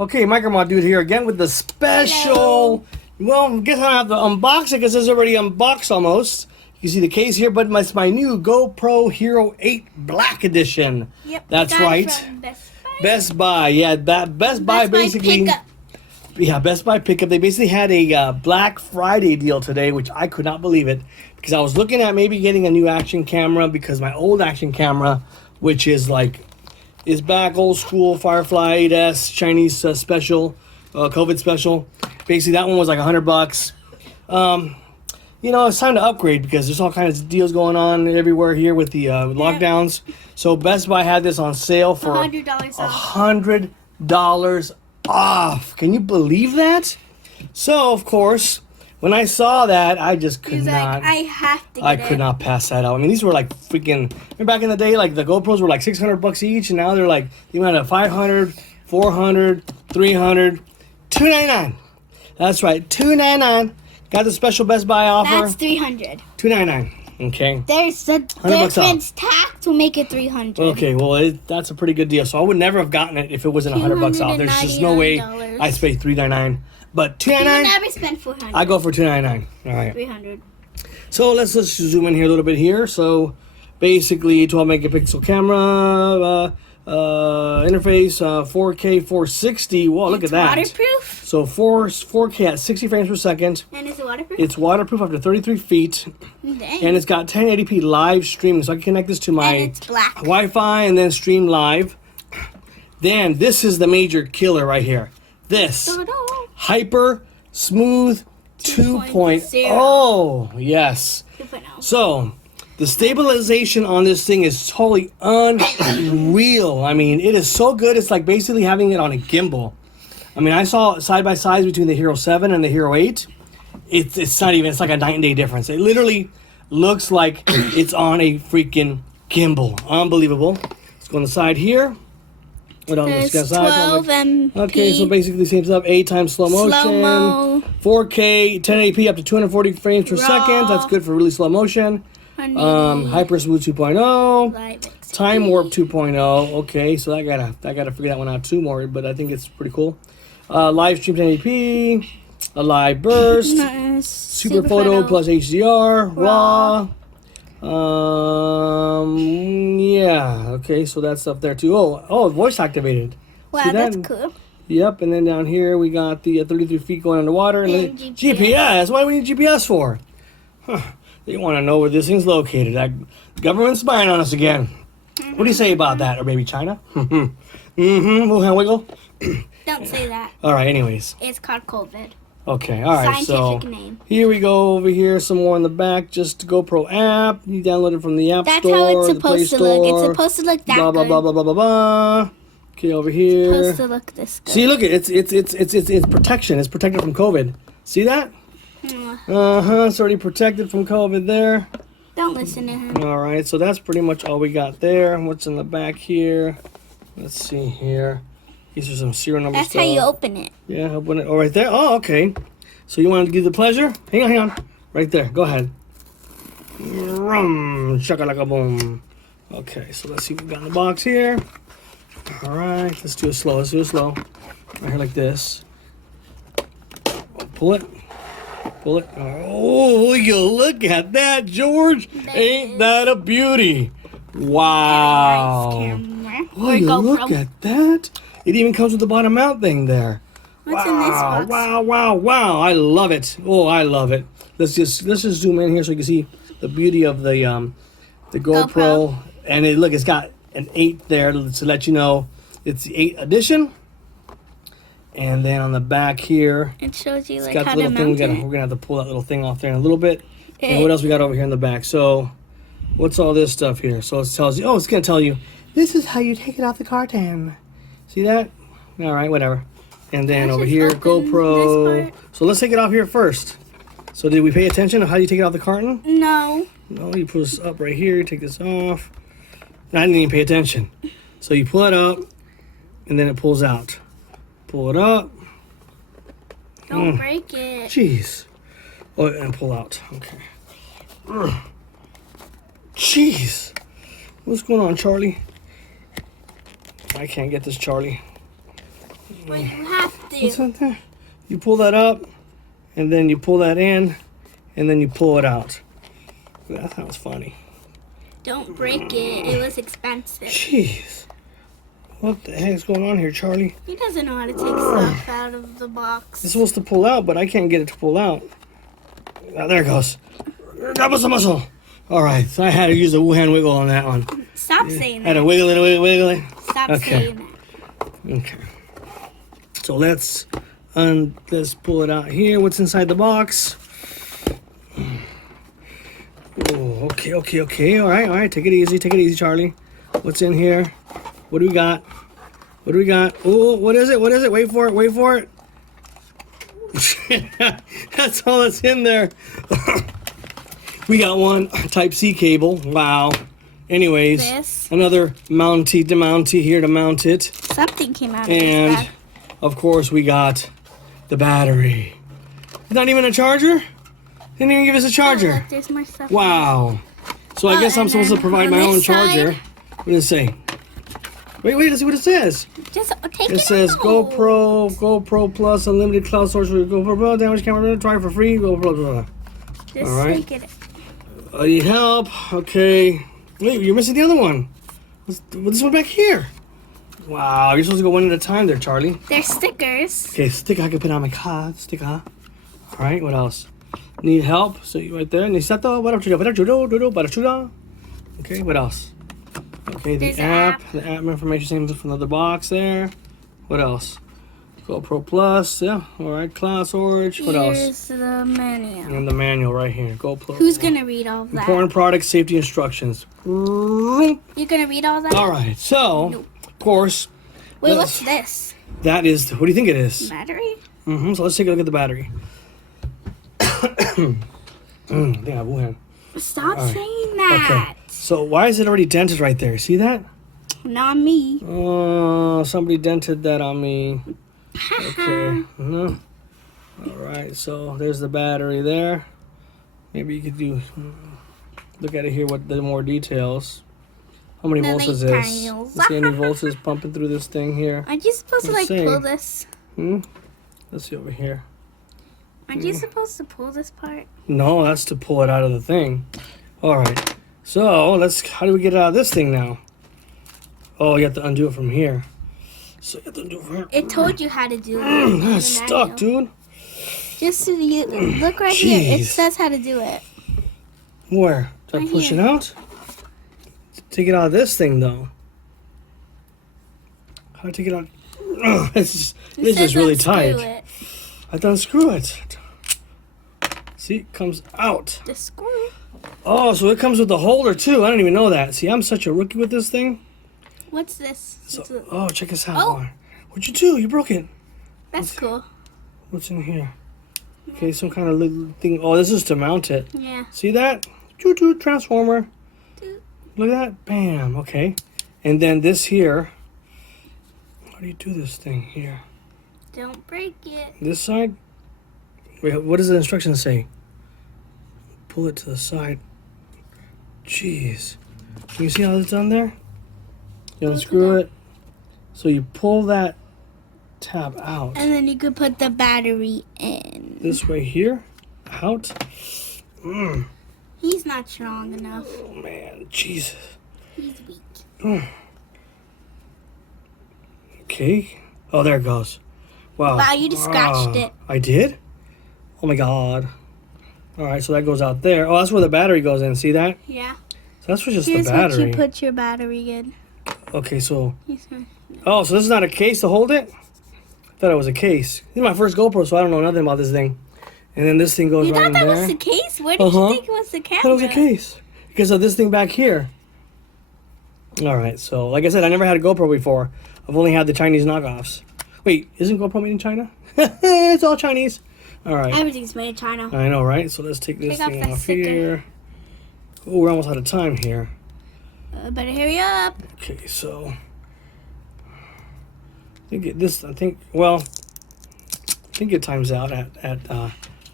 Okay, Micromod Dude here again with the special. Well, I guess I don't have to unbox it because it's already unboxed almost. You see the case here, but it's my new GoPro Hero 8 Black Edition. Yep. That's right. Best Buy. Yeah, that Best Buy basically. Pickup. Yeah, Best Buy pickup. They basically had a Black Friday deal today, which I could not believe it because I was looking at maybe getting a new action camera because my old action camera, which is back old school Firefly 8S Chinese special, COVID special. Basically, that one was like $100. You know, it's time to upgrade because there's all kinds of deals going on everywhere here with the lockdowns. So Best Buy had this on sale for $100 off. Can you believe that? So of course, when I saw that, I just could not. I have to. I could not pass that out. I mean, these were like freaking. Remember back in the day, like the GoPros were like $600 each, and now they're like you went at $500, $400, $300, $299. That's right, $299. Got the special Best Buy offer. That's $300. $299. Okay. There's a difference. Tax will make it $300. Okay, well that's a pretty good deal. So I would never have gotten it if it wasn't $100 off. There's just no way I spent $399. But $299. You never spend $400. I go for $299. All right. $300. So let's zoom in here a little bit here. So basically, 12 megapixel camera, interface, 4K 460. Whoa, look at that. Waterproof. So 4K at 60 frames per second. And is it waterproof? It's waterproof up to 33 feet. Dang. And it's got 1080p live streaming. So I can connect this to my and it's black. Wi-Fi and then stream live. Then this is the major killer right here. This Hyper Smooth 2.0. Yes. 2.0. So the stabilization on this thing is totally unreal. I mean, it is so good. It's like basically having it on a gimbal. I mean, I saw side by side between the Hero 7 and the Hero 8. It's not even, it's like a night and day difference. It literally looks like it's on a freaking gimbal. Unbelievable. Let's go on the side here. What else? There's 12 MP. Okay, so basically same stuff. 8 times slow motion. Slow-mo. 4K, 1080p up to 240 frames per second. That's good for really slow motion. Hyper Smooth 2.0. Time Warp 2.0. Okay, so I gotta figure that one out too more, but I think it's pretty cool. Live stream 1080p, a live burst, super photo plus HDR, raw. Yeah. Okay, so that stuff there too. Oh, voice activated. Wow, that's cool. Yep, and then down here we got the 33 feet going underwater and the GPS. What do we need GPS for? Huh. They want to know where this thing's located. The government's spying on us again. What do you say about that? Or maybe China? Wuhan wiggle? Don't say that. All right, anyways. It's called COVID. Okay, all right. Scientific name. Here we go over here. Some more in the back. Just GoPro app. You download it from the App That's Store. That's how it's supposed to look. It's supposed to look that blah, blah, blah, blah, blah, blah, blah. Okay, over here. It's supposed to look this good. See, look, it's protection. It's protected from COVID. See that? It's already protected from COVID there. Don't listen to him. All right, so that's pretty much all we got there. What's in the back here? Let's see here. These are some serial number stuff. That's how you open it. Yeah, open it. Oh, right there. Oh, okay. So you want to give the pleasure? Hang on. Right there. Go ahead. Shakalaka boom. Okay, so let's see what we got in the box here. All right, let's do it slow. Right here like this. Pull it. Oh, you look at that, George. Ain't that a beauty? Wow. Oh, you look at that. It even comes with the bottom mount thing there. What's in this box? Wow. I love it. Oh, I love it. Let's just zoom in here so you can see the beauty of the GoPro. And it's got an 8 there to let you know it's the 8 edition. And then on the back here, it shows you like how to mount it. We're gonna have to pull that little thing off there in a little bit. And what else we got over here in the back? So, what's all this stuff here? So it tells you. Oh, it's gonna tell you. This is how you take it off the carton. See that? All right, whatever. And then over here, GoPro. So let's take it off here first. So did we pay attention to how you take it off the carton? No. No, you pull this up right here. Take this off. I didn't even pay attention. So you pull it up, and then it pulls out. Pull it up. Don't break it. Jeez. Oh, and pull out. Okay. Jeez. What's going on, Charlie? I can't get this, Charlie. But you have What's to. on there? You pull that up, and then you pull that in, and then you pull it out. That sounds funny. Don't break it. It was expensive. Jeez. What the heck's going on here, Charlie? He doesn't know how to take stuff out of the box. It's supposed to pull out, but I can't get it to pull out. Oh, there it goes. That was the muscle. All right, so I had to use a Wuhan wiggle on that one. Stop saying Had that. to wiggle it, wiggle it. Stop Okay. saying that. Okay. So let's pull it out here. What's inside the box? Oh, okay. All right. Take it easy, Charlie. What's in here? What do we got? Oh, what is it? Wait for it. That's all that's in there. We got one Type-C cable. Wow. Anyways, This. another mountie here to mount it. Something came out of this And, bag. of course, we got the battery. Not even a charger? Didn't even give us a Oh, charger. look, there's more stuff. Wow. So I guess I'm and supposed to then provide on my own this charger. side- What does it say? Wait, let's see what it says. Just take it It says out. GoPro Plus Unlimited Cloud Storage for GoPro Pro, damage camera, try for free, GoPro. Blah, blah. Just all right. take it. I need help. Okay. Wait, you're missing the other one. What's this one back here? Wow, you're supposed to go one at a time there, Charlie. They're stickers. Okay, sticker I can put on my car. Sticker. All right, what else? Need help? So you right there. Necesito para. Okay, what else? Okay, the There's an app. app. The app information seems from another box there. What else? GoPro Plus. Yeah. All right. Cloud storage. What else? Here's the manual. And the manual right here. GoPro. Who's gonna read all that? Important product safety instructions. All You're gonna read all that? right. So, Nope. of course, Wait, Yes. what's this? that is. What do you think it is? Battery? So let's take a look at the battery. They have Wuhan. Stop All right. saying that. Okay. So why is it already dented right there? See that? Not me. Oh, somebody dented that on me. Okay. All right. So there's the battery there. Maybe you could look at it here. What the more details? How many The volts is this? details. Let's see any volts pumping through this thing here. Aren't you supposed to Let's like see. pull this? Let's see over here. Aren't you supposed to pull this part? No, that's to pull it out of the thing. All right. So how do we get it out of this thing now? Oh, you have to undo it from here. So you have to undo it from here. It told you how to do it. in the That's stuck, manual. dude. Just so you look right here. It Jeez. says how to do it. Where? Do I Right push here. it out? Take it out of this thing, though. How do I take it out? This It is says really unscrew tight. it. I have to unscrew it. See, it comes out. The screw. Oh, so it comes with a holder, too. I didn't even know that. See, I'm such a rookie with this thing. What's this? So, It's a- oh, check this out. Oh. What'd you do? You broke it. That's cool. What's in here? Okay, some kind of little thing. Oh, this is to mount it. Yeah. See that? Choo-choo, transformer. Toot. Look at that. Bam. Okay. And then this here. How do you do this thing here? Don't break it. This side? Wait, what does the instructions say? Pull it to the side. Jeez. Can you see how it's done there? You unscrew it. So you pull that tab out. And then you could put the battery in. This way here. Out. He's not strong enough. Oh, man. Jesus. He's weak. Okay. Oh, there it goes. Wow. Wow, you just scratched it. I did? Oh my god. Alright, so that goes out there. Oh, that's where the battery goes in. See that? Yeah. So that's for just Here's the what battery. you put your battery in. Okay, so. Here's one. Oh, so this is not a case to hold it? I thought it was a case. This is my first GoPro, so I don't know nothing about this thing. And then this thing goes You right thought in that there. was the case? Where did Uh-huh. you think it was the camera? I thought it was a case. Because of this thing back here. Alright, so like I said, I never had a GoPro before. I've only had the Chinese knockoffs. Wait, isn't GoPro made in China? It's all Chinese. Alright. Everything's made in China. I know, right? So let's take this Take off thing that off sticker. here. Oh, we're almost out of time here. Better hurry up. Okay, so I think it times out at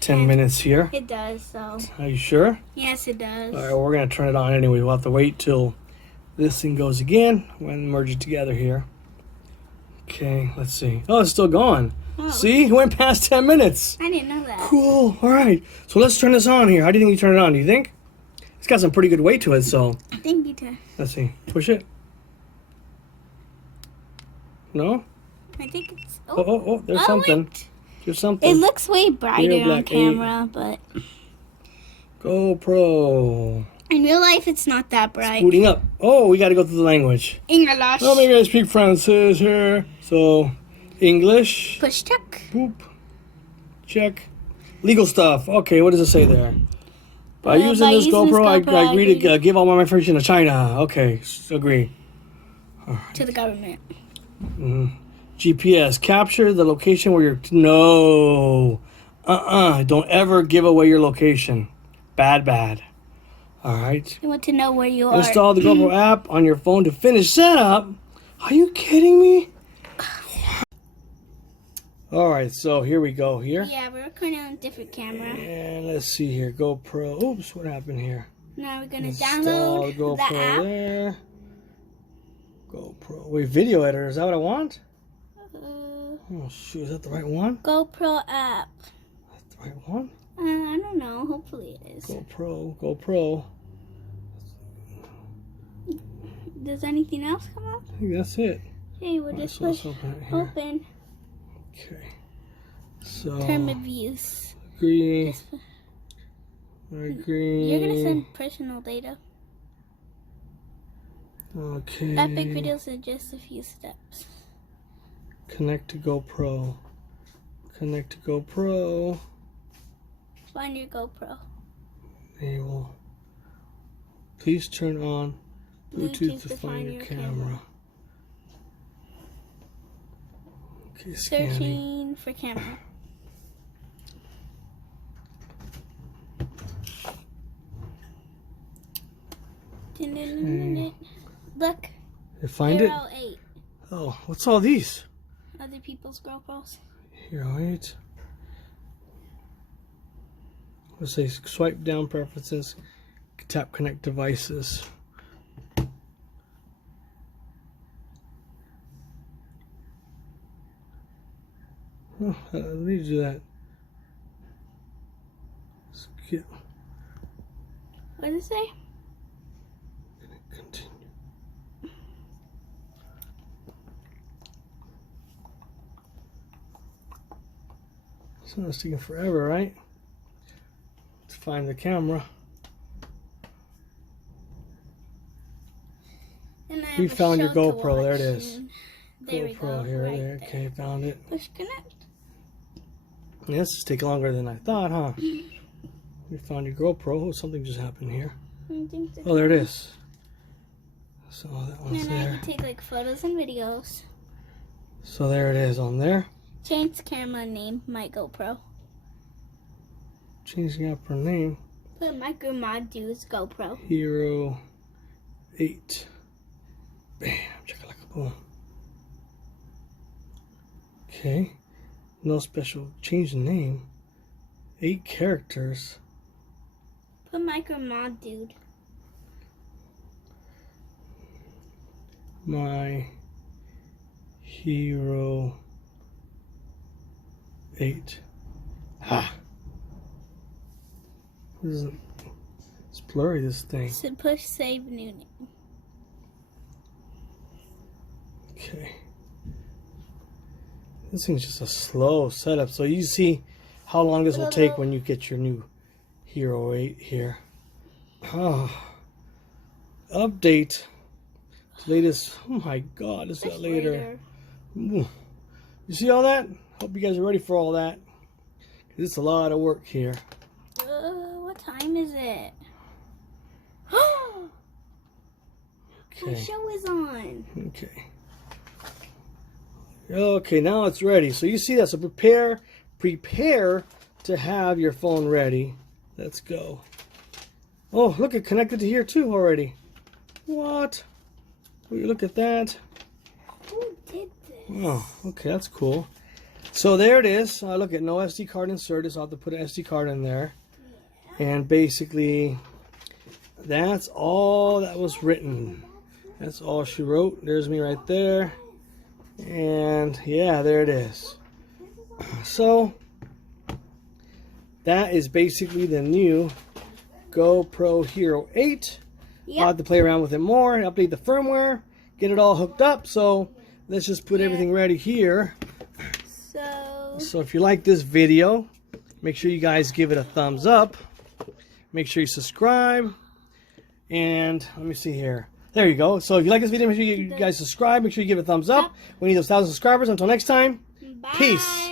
10 minutes here. It does, so. Are you sure? Yes, it does. All right, we're gonna turn it on anyway. We'll have to wait till this thing goes again. We're gonna merge it together here. Okay, let's see. Oh, it's still going. Oh. See, it went past 10 minutes. I didn't know that. Cool. All right. So let's turn this on here. How do you think you turn it on? Do you think? It's got some pretty good weight to it, so. I think you did. Let's see. Push it. No? I think it's. Oh, there's something. There's something. It looks way brighter on Black camera, but GoPro. in real life, it's not that bright. Booting up. Oh, we got to go through the language. English. Oh, maybe I speak Francis here. So, English. Push check. Boop. Check. Legal stuff. Okay, what does it say there? By using this GoPro, I agree to give all my information to China. Okay, agree. To the government. GPS. Capture the location where you're... No. Don't ever give away your location. Bad. All right. You want to know where you are. Install the GoPro app on your phone to finish setup. Are you kidding me? All right, so here we go here. Yeah, we're recording on a different camera. And let's see here. GoPro. Oops, what happened here? Now we're going to Install download GoPro the app. there. GoPro. Wait, video editor. Is that what I want? Oh, shoot. Is that the right one? GoPro app. That's the right one? I don't know. Hopefully it is. GoPro. Does anything else come up? I think that's it. Hey, we'll just push open. Okay. So. Term of use. Agree. Agree. You're going to send personal data. Okay. Epic videos in just a few steps. Connect to GoPro. Find your GoPro. Enable. Please turn on Bluetooth to find your camera. Okay, scanning. Searching for camera. Okay. Look. You find it? Hero 8. Oh, what's all these? Other people's GoPros. Hero 8. Let's say swipe down preferences, tap connect devices. Oh, I need to do that. Skip. What does it say? Continue. So it's taking forever, right? To find the camera. And I We have a found your show to GoPro. There it watch, is. and There we GoPro go. here, Right there. Okay, found it. Push connect. Yeah, this is taking longer than I thought, huh? We found your GoPro. Oh, something just happened here. Oh, there it is. So that one's And I there. have to take like photos and videos. So there it is on there. Change the camera name, my GoPro. Changing up her name. Put micro mod dude's GoPro. Hero 8. Bam. Chakalaka boom. Okay. No special. Change the name. 8 characters. Put micro mod dude. My Hero 8. Ah. It's blurry, this thing. So push save new name. Okay. This thing's just a slow setup. So you see how long this will take when you get your new Hero 8 here. Oh. Update. Latest. Oh my god, this is later. Ooh. You see all that? Hope you guys are ready for all that. 'Cause it's a lot of work here. What time is it? My show is on. Okay. Okay, now it's ready. So you see that. So prepare to have your phone ready. Let's go. Oh, look, it connected to here too already. What? Will you look at that? Who did this? Oh, okay, that's cool. So there it is. Look at no SD card inserted, so I'll have to put an SD card in there. Yeah. And basically, that's all that was written. That's all she wrote. There's me right there. And yeah, there it is. So that is basically the new GoPro Hero 8. I'll have to play around with it more and update the firmware, get it all hooked up. So let's just put everything ready here. So if you like this video, make sure you guys give it a thumbs up. Make sure you subscribe. And let me see here. There you go. So if you like this video, make sure you guys subscribe. Make sure you give it a thumbs up. We need those 1,000 subscribers. Until next time, Bye. peace.